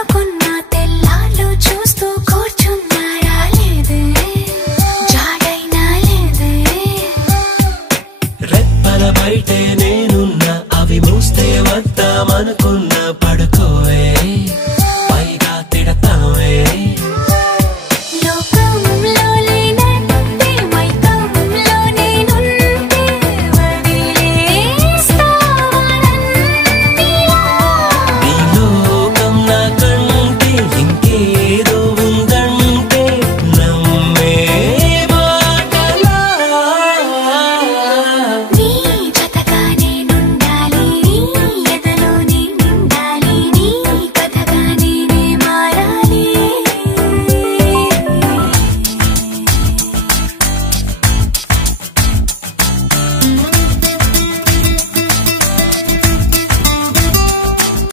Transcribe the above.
అనుకున్నా తెల్లార్లు చూస్తూ కూర్చున్నాడా లేదే జాడైనా లేదే రెప్పల బయటే నేనున్నా అవి మూస్తే వద్దామనుకున్నా పడు